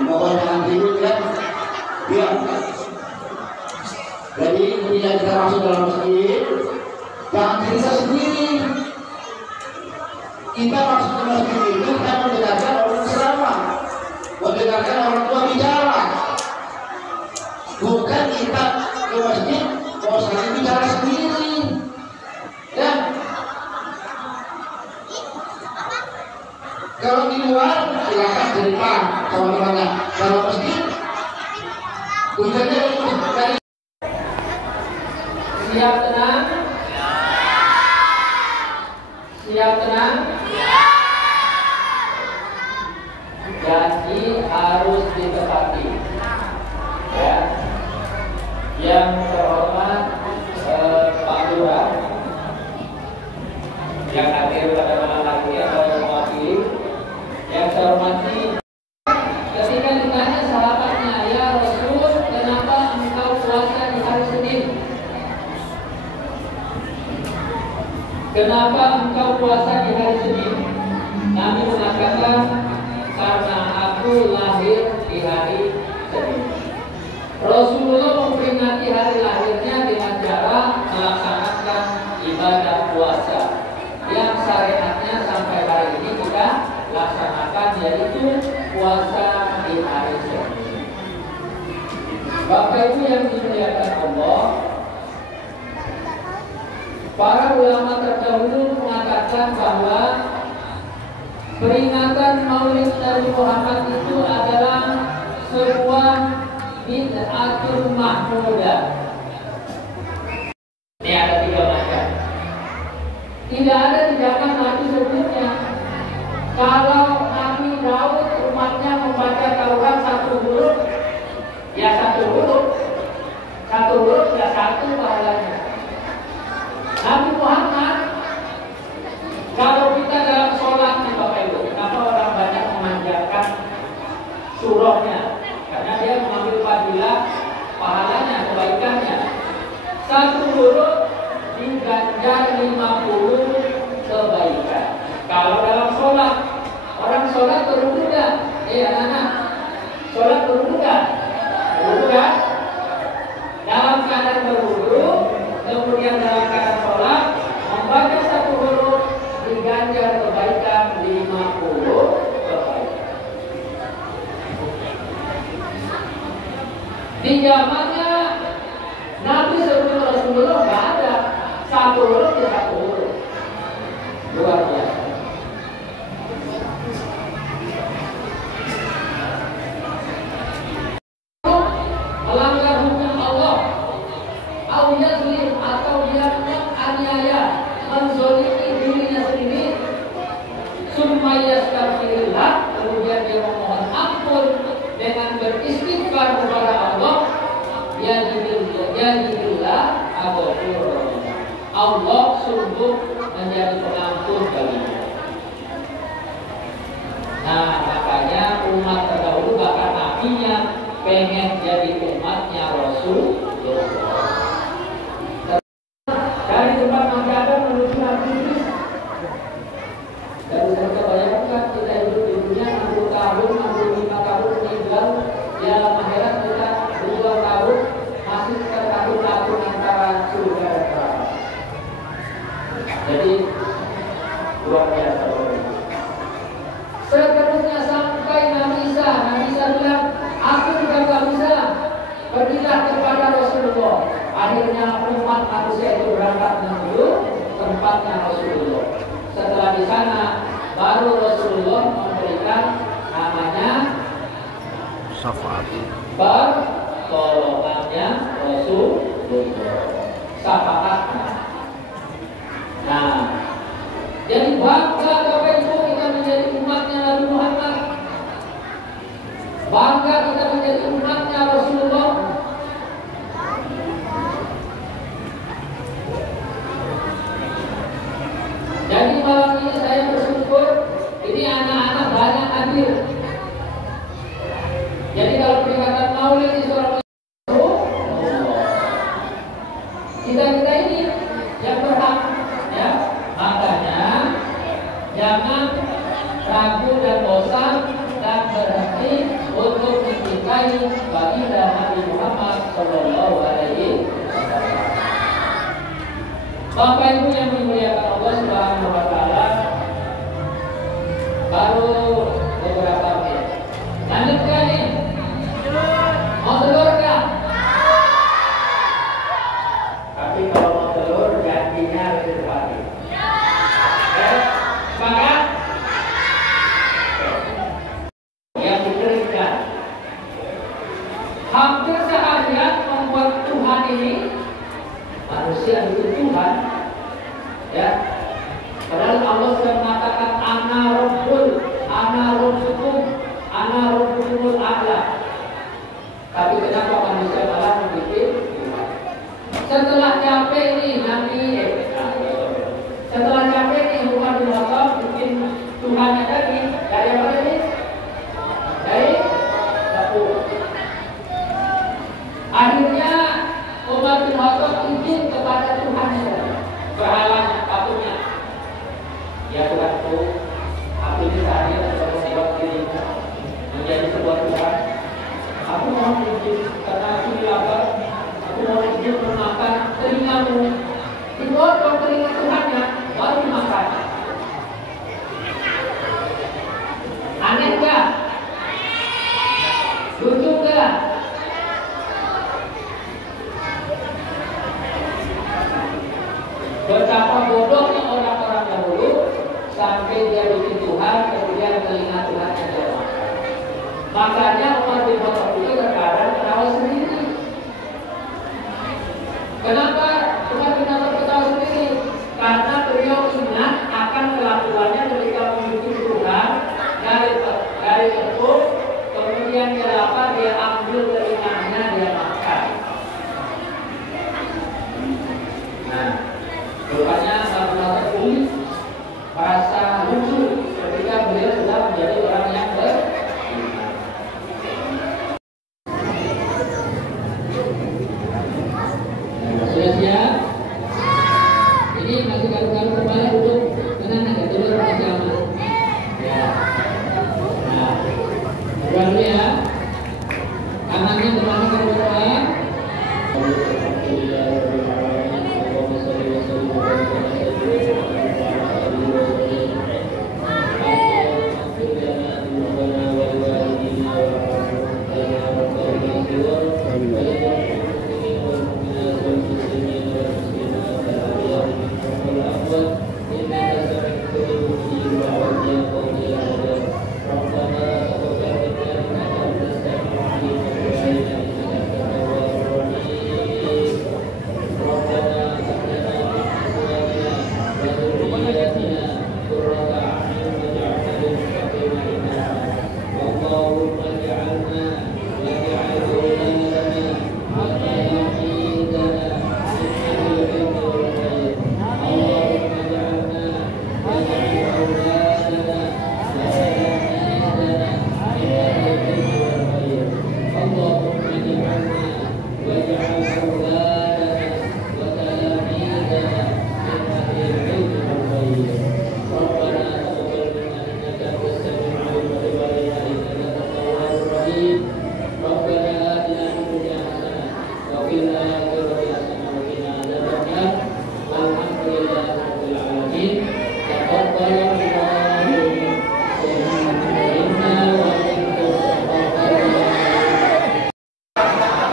Bawa dengan tidur kan, ya. Jadi ketika kita masuk dalam masjid, jangan kita sendiri. Kita masuk ke masjid itu kita mendengarkan orang ceramah, mendengarkan orang tua bicara. Bukan kita ke masjid mau saling bicara sendiri, ya. Kalau di luar silakan cerita sama temannya. Kalau masjid, tujuannya itu dari siap tenang, siap tenang. Janji harus ditepati. Ya. Yang terhormat Pak Lurah, yang hadir pada malam hari atau mewakili, yang saya hormati, ketika ditanya sahabatnya, ya Rasul, kenapa engkau puasa di hari Senin? Kenapa engkau puasa di hari Senin? Nabi mengatakan, karena aku lahir di hari Senin. Rasulullah memperingati hari lahirnya dengan cara melaksanakan ibadah puasa yang syariatnya sampai hari ini kita laksanakan, yaitu puasa di hari Senin. Bapak Ibu yang dimuliakan Allah, para ulama terdahulu mengatakan bahwa peringatan Maulid Nabi Muhammad itu adalah sebuah bid'atul mahmudah. Ini ada 3 macam. Tidak ada di zaman Nabi sebelumnya. Kalau Nabi Daud umatnya membaca Taurat 1 huruf, ya 1 huruf. 1 huruf ya 1 pahalanya. Nabi Muhammad, kalau kita dalam sholat nih Bapak Ibu, kenapa orang banyak memanjakan surahnya? Karena dia mengambil fadilah pahalanya, kebaikannya. 1 huruf diganjar 50 kebaikan. Kalau dalam sholat, orang sholat berwudu kan? Anak-anak, sholat berwudu kan? Berwudu kan? Dalam keadaan berwudu, kemudian dalam keadaan sholat, membaca 1 huruf diganjar kebaikan 50 kebaikan. Di zamannya Nabi sebelum Rasulullah nggak ada 1 huruf di 1 huruf. Luar biasa. Melanggar hukum Allah, au yazlim, atau dia menganiaya, menzalimi dirinya sendiri, summa yastaghfirullah, kemudian dia memohon ampun dengan beristighfar kepada Allah, yajidillah aghfurullah, Allah sungguh menjadi pengampun baginya. Nah, makanya umat terdahulu bahkan nabinya pengen jadi umatnya Rasulullah. Dari tempat masyarakat menuju Nabi, dan bisa kita bayangkan kita hidup di dunia 60 tahun, 65 tahun meninggal, di alam akhirat kita 2 tahun masih terkatung-katung antara surga dan neraka. Jadi luar biasa. Seterusnya sampai Nabi Isa bilang, aku juga gak bisa, pergilah kepada Rasulullah. Akhirnya umat manusia itu berangkat menuju tempatnya Rasulullah. Setelah di sana baru Rasulullah memberikan namanya syafaat, pertolongannya Rasulullah, syafaatnya. Nah, jadi bangga Bapak Ibu kita menjadi umatnya Nabi Muhammad, bangga kita menjadi umatnya Rasulullah. Jadi malam ini saya bersyukur ini anak-anak banyak hadir. Jadi kalau peringatan Maulid di Surabaya, kita ini yang berhak, ya. Makanya jangan ragu dan bosan dan berhenti untuk ini baginda Nabi Muhammad Shallallahu Alaihi Wasallam. Bapak Ibu yang dimuliakan Allah Subhanahu Wa Taala, baru beberapa menit. Lanjutkan nih. Mau telur nggak? Tapi kalau mau telur gantinya harus pagi. Ya, sepakat? Yang dikeringkan. Hampir seharian membuat Tuhan ini, manusia itu Tuhan, ya. Padahal Allah sudah mengatakan ana rabbukum, ana rabbukumul a'la. Tapi kenapa manusia malah membuat Tuhan? Setelah capek ini setelah capek ini Umar bin Khattab bikin Tuhannya tadi dari apa tadi? Dari dapur. Akhirnya Umar bin Khattab izin kepada Tuhannya, berhalanya, patunnya. Ya Tuhanku, aku ini seharian sudah membuat dirimu menjadi sebuah Tuhan. Aku mau izin karena aku lapar. Aku mau izin memakan telingamu. Dipotong telinga Tuhannya, baru dimakan. Aneh enggak? Lucu enggak? Betapa bodohnya orang-orang dahulu sampai dia bikin Tuhan, kemudian telinga Tuhannya dia makan. Makanya Umar bin Khattab itu terkadang ketawa sendiri. Kenapa Umar bin Khattab ketawa sendiri? Karena beliau ingat akan kelakuannya ketika memiliki Tuhan dari tepung, kemudian dia lapar, dia ambil telinganya, dia makan. Nah, rupanya Umar bin Khattab ini merasa lucu ketika beliau sudah menjadi orang yang beriman. Sudah siap? Ini masih garu-garu kepala duduk tenang aja, telur bersama. Ya. Nah, berdoa dulu ya. Tangannya bersama ke bawah.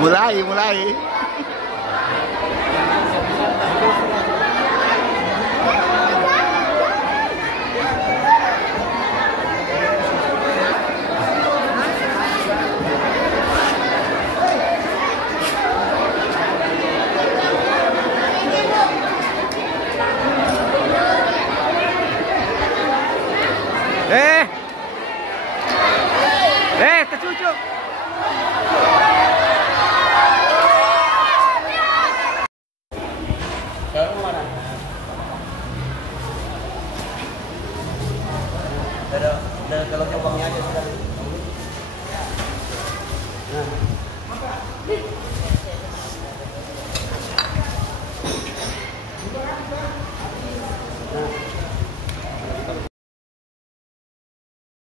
Mulai. Tercucuk. Kalau nyobangnya aja sudah.